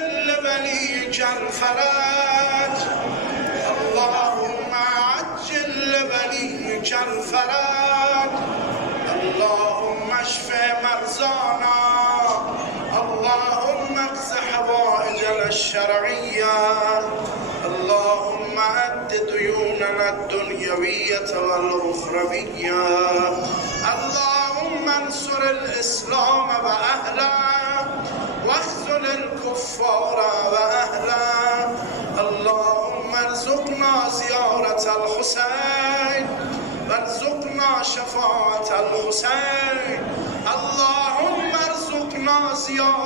عجل لوليك الفرج، اللهم عجل لوليك الفرج، اللهم اشف مرضانا، اللهم اقض حوائجنا الشرعية، اللهم أد ديوننا الدنيوية والأخروية، اللهم انصر الإسلام وأهله واخذل الكفار وأهله، اللهم ارزقنا زيارة الحسين وارزقنا شفاعة الحسين، اللهم ارزقنا زيارة